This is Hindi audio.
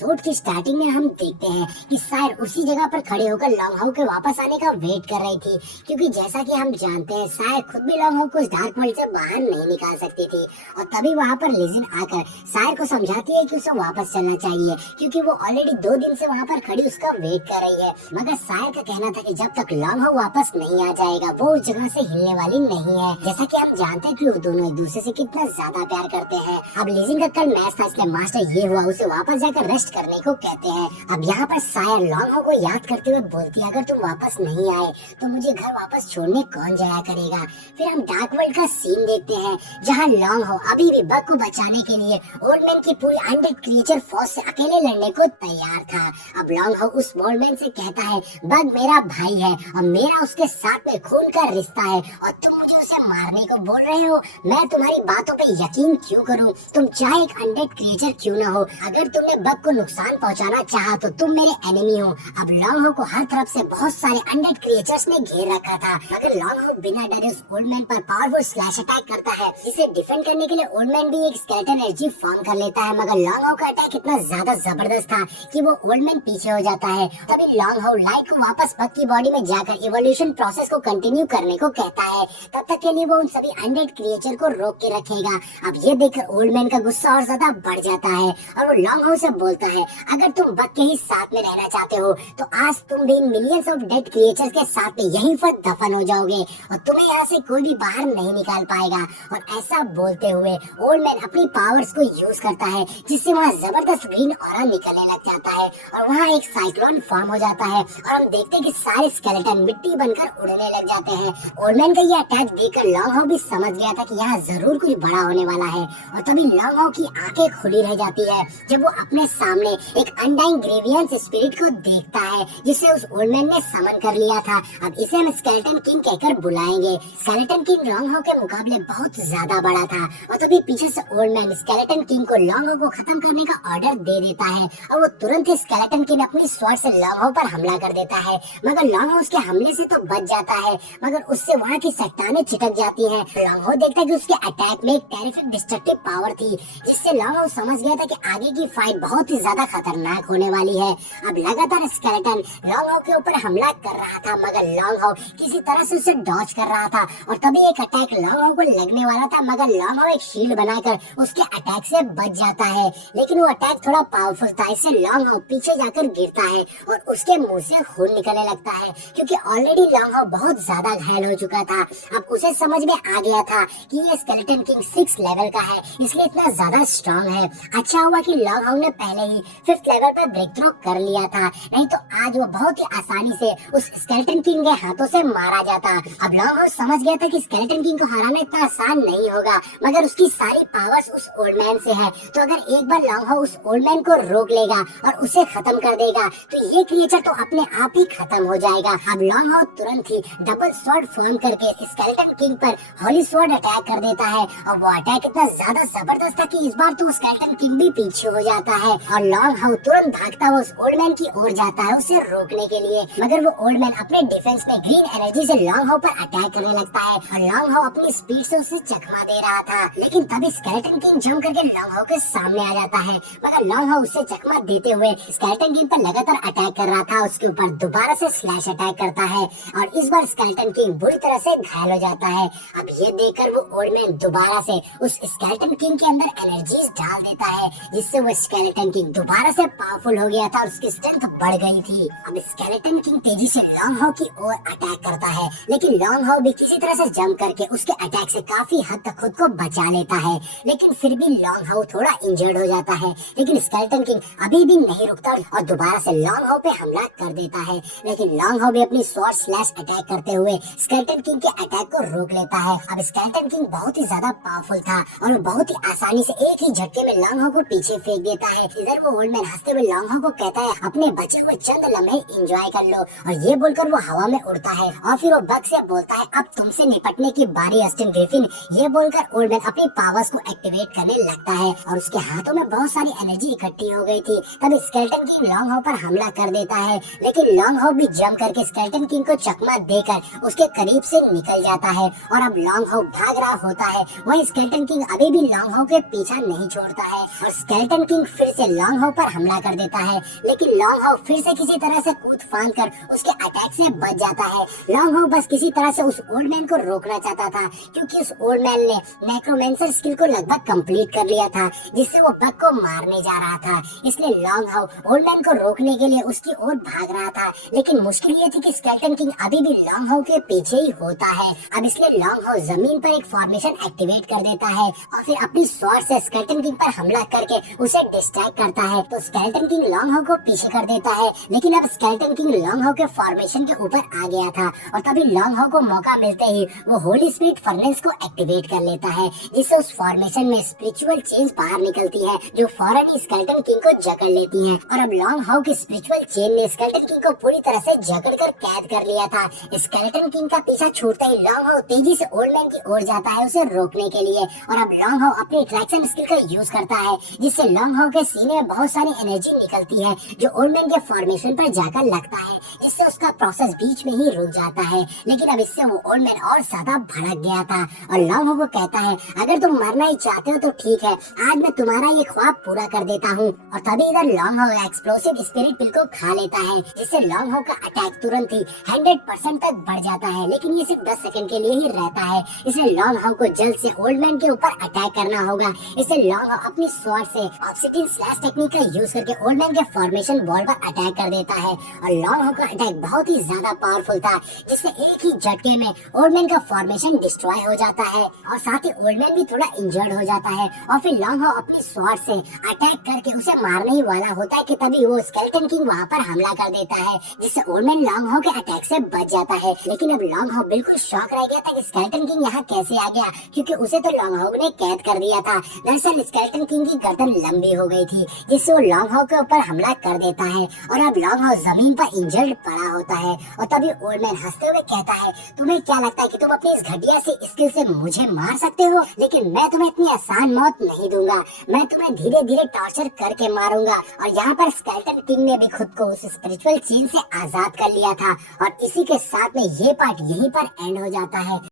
एपिसोड की स्टार्टिंग में हम देखते हैं कि सायर उसी जगह पर खड़े होकर लॉन्ग हाउ के वापस आने का वेट कर रही थी, क्योंकि जैसा कि हम जानते हैं सायर खुद भी लॉन्ग हाउ को उस डार्क वर्ल्ड से बाहर नहीं निकाल सकती थी। और तभी वहाँ पर लिजिन आकर सायर को समझाती है कि उसे वापस चलना चाहिए, क्योंकि वो ऑलरेडी 2 दिन से वहाँ पर खड़ी उसका वेट कर रही है। मगर सायर का कहना था कि जब तक लॉन्ग हाउ वापस नहीं आ जाएगा वो उस जगह से हिलने वाली नहीं है। जैसा कि हम जानते हैं कि वो दोनों एक दूसरे से कितना ज्यादा प्यार करते हैं। अब लिजिन का कल मैच था, इसलिए मास्टर ये हुआ उसे वापस जाकर रेस्ट करने को कहते हैं। अब यहाँ पर सायर लॉन्ग हाउ को याद करते हुए बोलती है, अगर तुम वापस नहीं आए तो मुझे घर वापस छोड़ने कौन जाया करेगा। फिर हम डार्क वर्ल्ड का सीन देखते हैं, जहाँ लॉन्ग हाउ अभी भी बग को बचाने के लिए ओल्ड मैन की पूरी अनडेड क्रिएचर फोर्स से अकेले लड़ने को तैयार था। अब लॉन्ग हाउ उस ओल्ड मैन से कहता है, बग मेरा भाई है और मेरा उसके साथ में खून का रिश्ता है और तुम मुझे उसे मारने को बोल रहे हो। मैं तुम्हारी बातों पे यकीन क्यों करूं? तुम चाहे एक अनडेड क्रिएचर क्यों ना हो, अगर तुमने बग को नुकसान पहुंचाना चाहा तो तुम मेरे एनिमी हो। अब लॉन्ग हाउ को हर तरफ से बहुत सारे अनडेड क्रिएचर्स ने घेर रखा था, मगर लॉन्ग हाउ बिना डरे उस ओल्ड मैन पर पावरफुल स्लैश अटैक करता है। इसे डिफेंड करने के लिए ओल्ड मैन भी एक स्केलेटन एनर्जी फॉर्म कर लेता है, मगर लॉन्ग हाउ का अटैक इतना ज्यादा जबरदस्त था कि वो ओल्ड मैन पीछे हो जाता है। तभी लॉन्ग हाउ लाइट को वापस बग की बॉडी में जाकर इवोल्यूशन प्रोसेस को कंटिन्यू करने को कहता है। तब तक के लिए वो उन सभी अनडेड क्रिएचर को रोक के रखेगा। अब ये देखकर ओल्ड मैन का गुस्सा और ज्यादा बढ़ जाता है और वो लॉन्ग हाउ से बोलता है, अगर तुम बग के ही साथ में रहना चाहते हो तो आज तुम भी मिलियंस ऑफ डेड क्रिएचर्स के साथ में यहीं पर दफन हो जाओगे और तुम्हें यहाँ से कोई भी बाहर नहीं निकाल पाएगा। और ऐसा बोलते हुए ओल्ड मैन अपनी पावर्स को यूज करता है, जिससे वहाँ जबरदस्त ग्रीन ऑरा निकलने लग जाता है और वहाँ एक साइक्लोन फॉर्म हो जाता है और हम देखते हैं कि सारे स्केलेटन मिट्टी बनकर उड़ने लग जाते हैं। ओल्ड मैन का ये अटैक देखकर लॉन्ग हाउ भी समझ गया था कि यहाँ जरूर कुछ बड़ा होने वाला है और तभी लॉन्ग हाउ की आंखें खुली रह जाती है जब वो अपने सामने एक अनडाइंग ग्रेवियंस स्पिरिट को देखता है, जिसे उस ओल्ड मैन ने समन कर लिया था। अब इसे हम स्केलेटन किंग कहकर बुलाएंगे। स्केलेटन किंग लॉन्ग हाउ के मुकाबले बहुत ज्यादा बड़ा था और तभी पीछे से ओल्ड मैन स्केलेटन किंग को लॉन्ग हाउ को खत्म करने का ऑर्डर दे देता है और वो तुरंत ही स्केलेटन किंग अपनी स्वॉर्ड से लॉन्ग हाउ पर हमला कर देता है। मगर लॉन्ग हाउ उसके हमले से तो बच जाता है, मगर उससे वहाँ की चट्टानें चिटक जाती है। लॉन्ग हाउ देखता है कि उसके अटैक में एक टेरिफिक डिस्ट्रक्टिव पावर थी, जिससे लॉन्ग हाउ समझ गया था कि आगे की फाइट बहुत ही ज्यादा खतरनाक होने वाली है। अब लगातार स्केलेटन लॉन्ग हाउ के ऊपर हमला कर रहा था, मगर लॉन्ग हाउ किसी तरह से उसे डॉज कर रहा था और तभी एक अटैक लॉन्ग हाउ को लगने वाला था, मगर लॉन्ग हाउ एक शील्ड बनाकर उसके अटैक से बच जाता है। लेकिन वो अटैक थोड़ा पावरफुल था, इससे लॉन्ग हाउ पीछे जाकर गिरता है और उसके मुंह से खून निकलने लगता है, क्योंकि ऑलरेडी लॉन्ग हाउ बहुत ज्यादा घायल हो चुका था। अब उसे समझ में आ गया था कि ये स्केलेटन किंग 6 लेवल का है, इसलिए इतना ज्यादा स्ट्रॉन्ग है। अच्छा हुआ कि लॉन्ग हाउ ने पहले ही 5th लेवल पर ब्रेक थ्रू कर लिया था, नहीं तो आज वो बहुत ही आसानी से उस स्केलेटन किंग के हाथों से मारा जाता। अब लॉन्ग हाउ समझ गया था कि स्केलेटन किंग को हराना इतना आसान नहीं होगा, मगर उसकी सारी पावर्स उस ओल्ड मैन से है, तो अगर एक बार लॉन्ग हाउ उस ओल्ड मैन को रोक लेगा और उसे खत्म कर देगा तो ये क्रिएचर तो अपने आप ही खत्म हो जाएगा। अब लॉन्ग हाउ तुरंत ही डबल स्वॉर्ड फॉर्म करके स्केलेटन किंग पर होली स्वॉर्ड अटैक कर देता है और वो अटैक इतना ज्यादा जबरदस्त था कि इस बार तो स्केलेटन किंग भी पीछे हो जाता है और लॉन्ग हाउ तुरंत भागता हुआ उस ओल्ड मैन की ओर जाता है उसे रोकने के लिए। मगर वो ओल्ड मैन अपने डिफेंस में ग्रीन एनर्जी से लॉन्ग हाउ पर अटैक करने लगता है और लॉन्ग हाउ अपनी स्पीड से उसे चकमा दे रहा था, लेकिन तभी स्केलेटन किंग जंप करके लॉन्ग हाउ के सामने आ जाता है। मगर लॉन्ग हाउ उसे चकमा देते हुए स्केलेटन किंग पर लगातार अटैक कर रहा था, उसके ऊपर दोबारा से स्लैश अटैक करता है और इस बार स्केलेटन किंग बुरी तरह से घायल हो जाता है। अब ये देखकर वो ओल्ड मैन दोबारा से उस स्केलेटन किंग के अंदर एनर्जीज डाल देता है, जिससे वो स्केलेटन किंग दोबारा से पावरफुल हो गया था और उसकी स्ट्रेंथ बढ़ गई थी। अब स्केलेटन किंग तेजी से लॉन्ग हाउ की ओर अटैक करता है, लेकिन लॉन्ग हाउ भी किसी तरह से जंप करके उसके अटैक से काफी हद तक खुद को बचा लेता है, लेकिन फिर भी लॉन्ग हाउ थोड़ा इंजर्ड हो जाता है। लेकिन स्केलेटन किंग अभी भी नहीं रुकता और दोबारा से लॉन्ग हाउ पे हमला कर देता है, लेकिन लॉन्ग हाउ भी अपनी स्वॉर्ड स्लैश अटैक करते हुए स्केलेटन किंग के अटैक को रोक लेता है। अब स्केलेटन किंग बहुत ही ज्यादा पावरफुल था और वो बहुत ही आसानी से एक ही झटके में लॉन्ग हाउ को पीछे फेंक देता है। इधर वो ओल्ड मैन हंसते हुए लॉन्ग हाउ को कहता है, अपने बचे हुए चंद लम्हे एंजॉय कर लो, और ये बोलकर वो हवा में उड़ता है और फिर वो बग से बोलता है, अब तुमसे निपटने की बारी ऑस्टिन ग्रिफिन। ये बोलकर ओल्ड मैन अपनी पावर्स को एक्टिवेट करने लगता है और उसके हाथों में बहुत सारी एनर्जी इकट्ठी हो गई थी। तब स्केलेटन किंग लॉन्ग हाउ पर हमला कर देता है, लेकिन लॉन्ग हाउ भी जंप करके स्केलेटन किंग को चकमा देकर उसके करीब से निकल जाता है और अब लॉन्ग हाउ भाग रहा होता है। वहीं स्केलेटन किंग अभी भी लॉन्ग हाउ के पीछा नहीं छोड़ता है और स्केलेटन किंग फिर से लॉन्ग लॉन्ग हाउ पर हमला कर देता है, लेकिन लॉन्ग हाउ फिर से किसी तरह से कूद फांद कर उसके अटैक से बच जाता है। लॉन्ग हाउ बस किसी तरह से उस ओल्ड मैन को रोकना चाहता था, क्योंकि उस ओल्ड मैन ने नेक्रोमेंसर स्किल को लगभग कंप्लीट कर लिया था, जिससे वो बग को मारने जा रहा था। इसलिए लॉन्ग हाउ ओल्ड मैन को रोकने के लिए उसकी ओर भाग रहा था, लेकिन मुश्किल ये थी कि स्केलेटन किंग अभी भी लॉन्ग हाउ के पीछे ही होता है। अब इसलिए लॉन्ग हाउ जमीन पर एक फॉर्मेशन एक्टिवेट कर देता है और फिर अपनी स्वॉर्ड से स्केलेटन किंग पर हमला करके उसे डिस्ट्रैक्ट करता है। तो स्केलेटन किंग लॉन्ग हाउ को पीछे कर देता है, लेकिन अब स्केलेटन किंग लॉन्ग हाउ के फॉर्मेशन के ऊपर आ गया था और तभी लॉन्ग हाउ को मौका मिलते ही वो होली स्पिरिट फर्नेस को एक्टिवेट कर लेता है, जिससे उस फॉर्मेशन में स्पिरिचुअल चेन्स बाहर निकलती है जो फौरन ही स्केलेटन किंग को जकड़ लेती है। और अब लॉन्ग हाउ की स्पिरिचुअल चेन ने स्केलेटन किंग को पूरी तरह से जकड़ कर कैद कर लिया था। स्केलेटन किंग का पीछा छूटते ही लॉन्ग हाउ तेजी से ओल्ड मैन की ओर जाता है उसे रोकने के लिए, और अब लॉन्ग हाउ अपनी ट्रैक्शन स्किल का यूज करता है, जिससे लॉन्ग हाउ के सीने में बहुत सारी एनर्जी निकलती है जो ओल्ड मैन के फॉर्मेशन पर जाकर लगता है, जिससे उसका प्रोसेस बीच में ही रुक जाता है। लेकिन अब इससे वो ओल्ड मैन और ज्यादा भड़क गया था और लॉन्ग हाउ को कहता है, अगर तुम मरना ही चाहते हो तो ठीक है, आज मैं तुम्हारा ये ख्वाब पूरा कर देता हूँ। और तभी इधर लॉन्ग हाउ एक्सप्लोसिव स्पिरिट पिल को खा लेता है, जिससे लॉन्ग हाउ का अटैक तुरंत ही 100% तक बढ़ जाता है, लेकिन ये सिर्फ 10 सेकंड के लिए ही रहता है। इसलिए लॉन्ग हाउ को जल्द से ओल्ड मैन के ऊपर अटैक करना होगा। इसलिए लॉन्ग हाउ अपनी स्वॉर्ड से ऑब्सिडियन स्लैश टेक्निक का यूज करके ओल्ड मैन के फॉर्मेशन वॉल पर अटैक कर देता है और लॉन्ग हाउ का अटैक बहुत ही ज्यादा पावरफुल था, जिससे एक ही झटके में ओल्ड मैन का फॉर्मेशन डिस्ट्रॉय हो जाता है और साथ ही ओल्ड मैन भी थोड़ा इंजर्ड हो जाता है। और फिर लॉन्ग हाउ अपनी स्वॉर्ड से अटैक करके उसे मारने ही वाला होता है कि तभी वो स्केलेटन किंग वहाँ पर हमला कर देता है, जिससे ओल्ड मैन लॉन्ग हाउ के अटैक से बच जाता है। लेकिन अब लॉन्ग हाउ बिल्कुल शॉक रह गया था कि स्केलेटन किंग यहाँ कैसे आ गया, क्योंकि उसे तो लॉन्ग हाउ ने कैद कर दिया था। दरअसल स्केलेटन किंग की गर्दन लंबी हो गई थी, जिससे वो लॉन्ग हाउ के ऊपर हमला कर देता है और अब लॉन्ग हाउ जमीन पर इंजर्ड पड़ा होता है। और तभी ओल्ड मैन हंसते हुए कहता है, तुम्हें क्या लगता है कि तुम अपनी इस घटिया से स्किल से मुझे मार सकते हो, लेकिन मैं तुम्हें इतनी आसान मौत नहीं दूंगा, मैं तुम्हें धीरे धीरे टॉर्चर करके मारूंगा। और यहाँ पर स्केलेटन किंग ने भी खुद को उस स्पिरिचुअल चेन से आजाद कर लिया था और इसी के साथ में ये पार्ट यहीं पर एंड हो जाता है।